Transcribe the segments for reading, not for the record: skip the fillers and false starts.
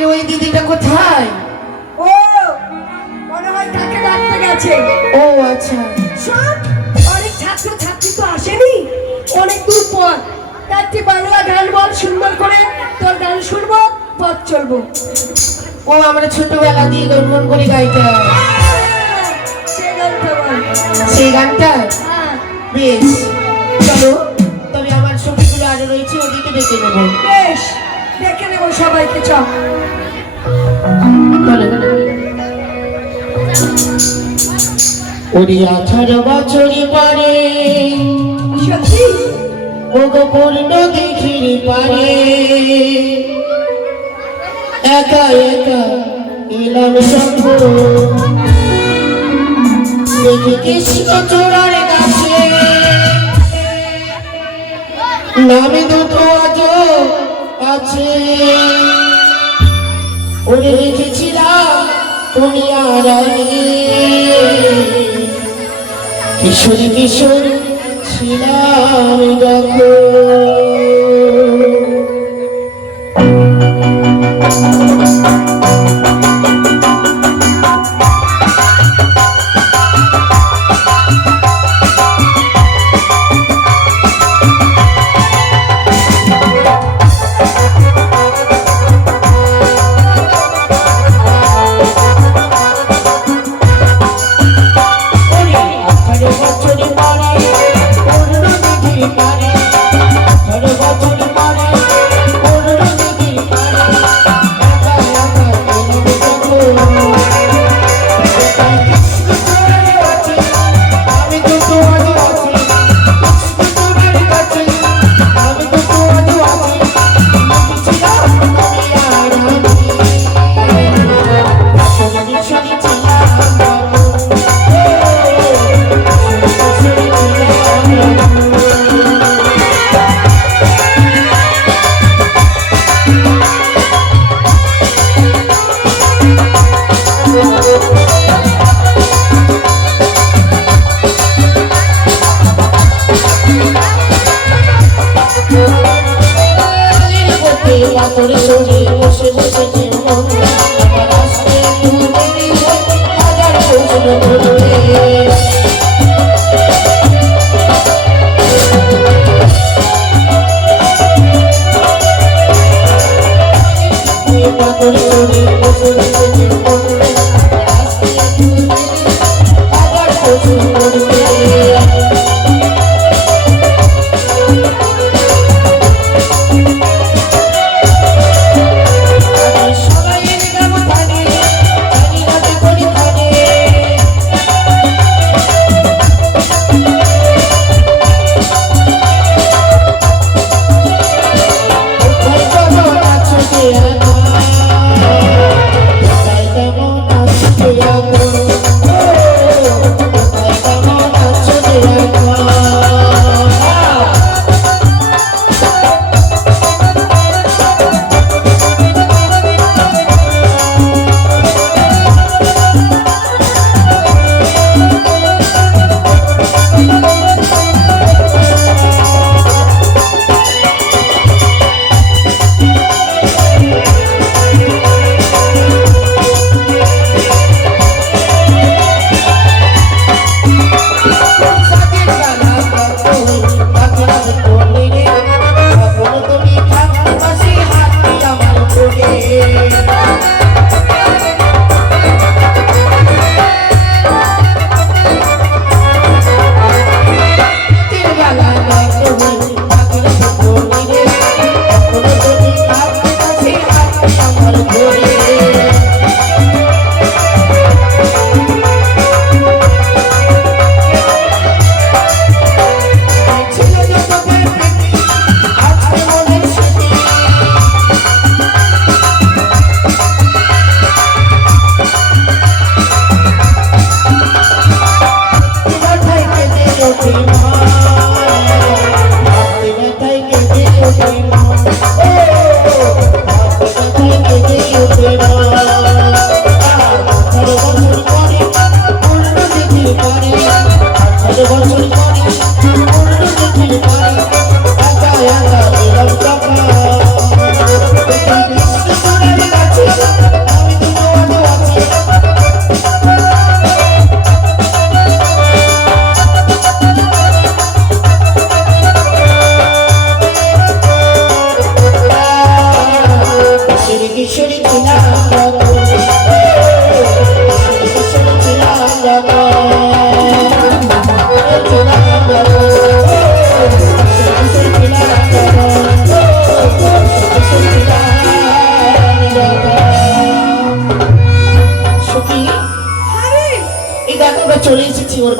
আমাদের ওই দিদিটা কোথায়? ও মনে হয় কাকে ডাকতে গেছে। ও আচ্ছা, শোন, অনেক ছাত্র ছাত্রী তো আসেনি, অনেক দূর পর। একটি বাংলা গান বল সুন্দর করে, তোর গান শুনবো, পথ চলবো। ও আমরা ছোটবেলা দিয়ে গুনগুন করে গাইতে হয়, সেই গানটা বল। সেই গানটা। হ্যাঁ, বেশ, চলো তবে আমার ছবিগুলো আরো রয়েছে, ওদিকে ডেকে নেবো। বেশ, দেখে নেবো সবাইকে। চল ওরে 18 বছরই পরে সত্যি ওগো পূর্ণ দেখির পারে একা একা এলাম সঙ্গ দেখি কৃষ্ণ চূড়ার কাছে নামে দুটো আজ আছে ওরে রেখেছিলাম তুমি আর কিশোরী কিশোর ছিলাম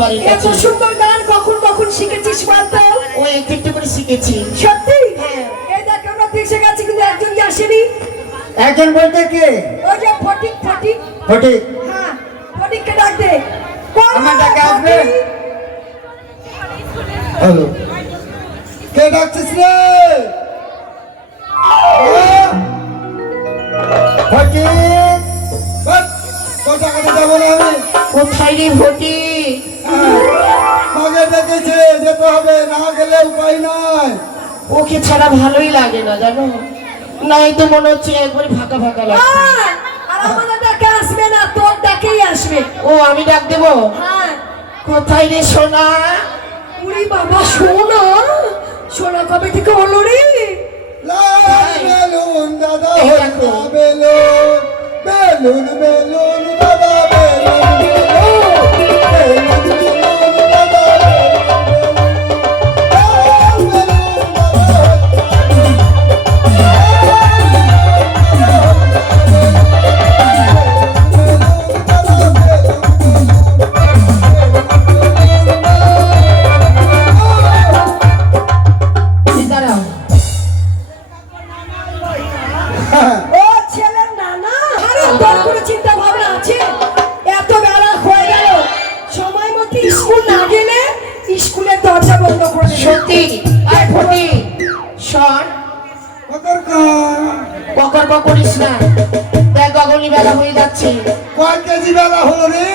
বাড়ির এত কাছে। সুন্দর গান কখন কখন শিখেছিস বলতো? ও একটু একটু করে শিখেছি। সত্যি? হ্যাঁ। এই দেখ আমরা দেশে গেছি কিন্তু একজন যে আসেনি। একজন বলতে কে? ওই যে ফটিক ফটিক। ফটিক। হ্যাঁ, ফটিককে ডাক দে। কোন আমার ডাকে আসবে? ফটিক? হ্যালো, কে ডাকছিস রে? ফটিক, বাস, কথা কথা যাবো না আমি। কোথায় রে ভটি? মাকে ডেকেছে, যেতে হবে, না গেলে উপায় নাই। ওকে ছাড়া ভালোই লাগে না জানো, নাই তো মনে হচ্ছে একবারে ফাঁকা ফাঁকা লাগে। হ্যাঁ, আর আমাদের ডাকে আসবে না, তোর ডাকেই আসবে। ও আমি ডাক দেবো? হ্যাঁ। কোথায় রে সোনা? উড়ি বাবা, সোনা সোনা কবে থেকে হলো রে? লাল বেলুন দাদা এই হল দেখো। না বেলুন, বেলুন বেলুন দাদা বেলুন বেলুন, বেলুন বেলুন দাদা বেলুন বেলুন, লাল বেলুন দাদা হল না এই দাঁড়াও। ও ছেলের নানা, আরে তোর কোনো চিন্তা ভাবনা আছে? এত বেলা হয়ে গেল, সময় মতো স্কুল না গেলে স্কুলের দরজা বন্ধ করে দেবে। সত্যি? আয় ভটি শোন, কতক্ষণ? বকর করিস না, দেখ গগনি বেলা হয়ে যাচ্ছে। কয় কেজি বেলা হলো রে?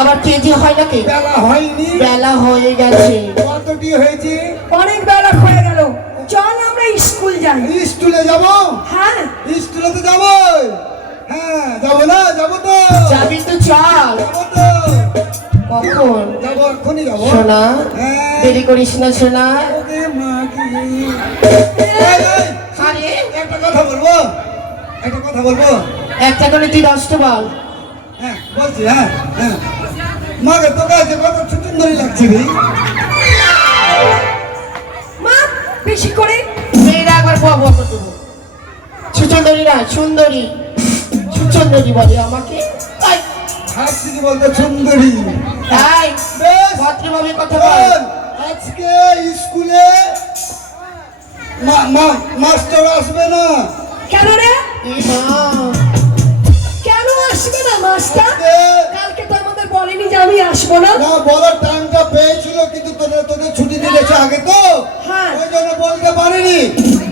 আবার কেজি হয় নাকি? বেলা হয়নি, বেলা হয়ে গেছে। কতটি হয়েছে? অনেক বেলা হয়ে গেল, চল আমরা স্কুল যাই। স্কুলে যাব? হ্যাঁ, স্কুলে তো যাবো। হ্যাঁ, যাবো না? যাবো তো, যাবি তো চল। যাবো তো, কখন? যাবো, এক্ষুনি যাবো। সোনা হ্যাঁ। দেরি করিস না সোনা। ওরে মা কি! এই, এই, আরে একটা কথা বলবো, একটা কথা বলবো। একটা করে তুই 10টা বল। হ্যাঁ বলছি, হ্যাঁ হ্যাঁ। মাকে তোকে আজকে কত সুন্দরী লাগছে রে। মা বেশি করে। মেয়েরা একবার বক বক করে দেবো। সুচন্দরী না, সুন্দরী, সুচন্দরী বলে আমাকে। তাই হাসছি কি বলতে সুন্দরী। তাই বেশ, ভদ্রভাবে কথা বল। শোন, আজকে স্কুলে মাস্টার আসবে না। কেন রে? এ মা, কেন আসবে না মাস্টার? আজকে- কালকে তো আমাদের বলেনি যে আমি আসবো না। না, বলার টাইমটা পেয়েছিল কিন্তু তোদের ছুটি দিয়েছে আগে তো, হ্যাঁ। ওই জন্য বলতে পারিনি।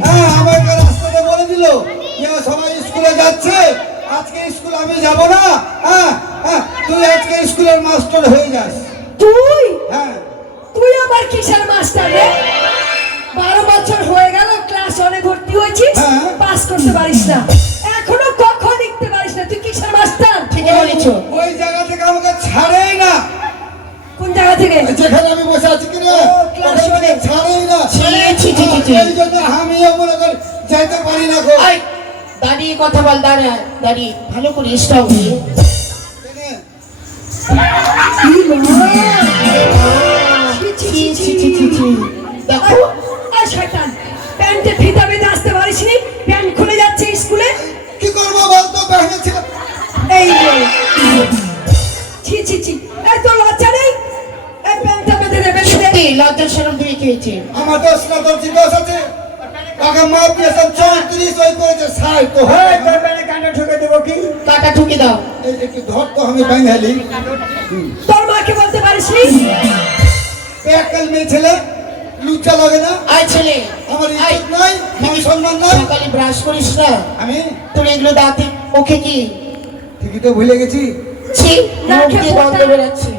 হ্যাঁ, আমাকে রাস্তাতে বলে দিল যে সবাই স্কুলে যাচ্ছে, আজকে স্কুল আমি যাব না। হ্যাঁ হ্যাঁ, তুই আজকে স্কুলের মাস্টার হয়ে যাস। তুই হ্যাঁ, তুই আবার কিসের মাস্টার রে? 12 বছর হয়ে গেল, ক্লাস 1-এ ভর্তি হয়েছিস, হ্যাঁ। পাস করতে পারিস না, এখনো কখ লিখতে পারিস না, তুই কিসের মাস্টার? ঠিকই বলেছো। ওই জায়গা থেকে আমাকে ছাড়েই না, কোন জায়গা থেকে? যেখানে আমি বসে আছি কিনা ও, ক্লাস ওখান থেকে ওয়ানে। ছাড়েই না। ছি, ছি, ছি, ছি, ছি। এই জন্য আমিও মনে করি যাইতে পারি না গো। এই, দাঁড়িয়ে কথা বল, দাঁড়িয়ে ভালো করে স্টপ দিয়ে। ছি, ছি, ছি, ছি, ছি। দেখো আর শয়তান, প্যান্টে ফিতা বেঁধে আসতে পারিসনি, প্যান্ট খুলে যাচ্ছে স্কুলে। কি করবো বলতো, ব্যাগে ছিল। এই যে, ছি ছি ছি, এই তো লজ্জা নেই? এই প্যান্টটা বেঁধে দে, বেঁধে দে। সত্যি লজ্জার সরম দিয়ে খেয়েছে। আমার দোষ না, তোর কি দোষ আছে? কাকা মাপ দিয়েছেন 34, ওই করেছে 60 তো হয়। কানে ঠুকে দেবো কি? কাটা ঠুকে দাও। এই একটু ধর তো, আমি বাঙালি। তোর মাকে বলতে পারিসনি? এককাল মেয়ে ছেলে, লুচ্চা লাগে না? আয় ছেলে, আমার আয়। ইজ্জত নাই, মান সম্মান নাই। সকালে ব্রাশ করিস না, আমি তোর এগুলো দাঁতে ওকে কি ঠিকই তো ভুলে গেছি। ছি, না মুখ খেয়ে দিয়ে গন্ধ পড়তাম। বেরাচ্ছে।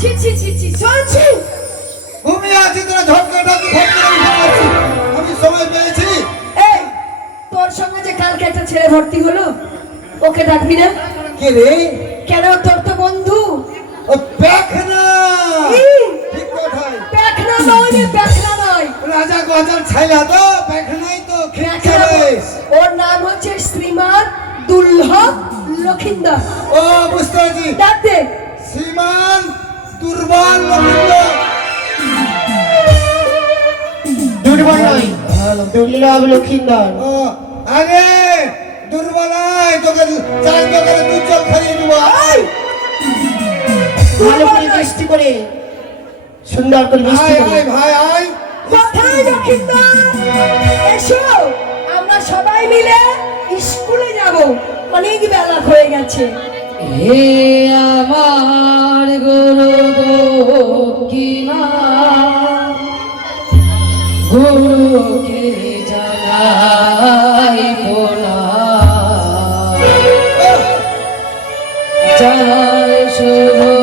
ছি ছি ছি ছি, চলছি। ঘুমিয়ে আছি, তোরা ঝটকাটাকে ফট করে উঠে পড়ছি। আমি সময় পেয়েছি। এই, তোর সঙ্গে যে কালকে একটা ছেলে ভর্তি হলো, ওকে ডাকবি না? কে রে? কেন, তোর তো বন্ধু। ও পেখনা। কি? ঠিক কথাই। পেখনা নয় রে, পেখনা নয়। রাজা গজার ছাইলা তো, পেখনাই তো পেখনা খেয়ে। ওর নাম হচ্ছে শ্রীমান দুর্লভ লক্ষিন্দর। ও বুঝতে পারছি, ডাক দে। শ্রীমান দুর্বল লক্ষিন্দর। দুর্বল নয়, দুর্লভ লক্ষিন্দর। ও আগে দুর্বলাই তোকে চাই, তোকে দুধ জল খাইয়ে দিব। আয় ভালো করে মিষ্টি করে সুন্দর করে মিষ্টি আয় করে আয় ভাই আয় কোথায় লক্ষিন্দর? এসো, আমরা সবাই মিলে স্কুলে যাব, অনেক বেলা হয়ে গেছে। হে আমার গুরু দক্ষিণা গুরুকে জানাই প্রণাম। জয় শুভ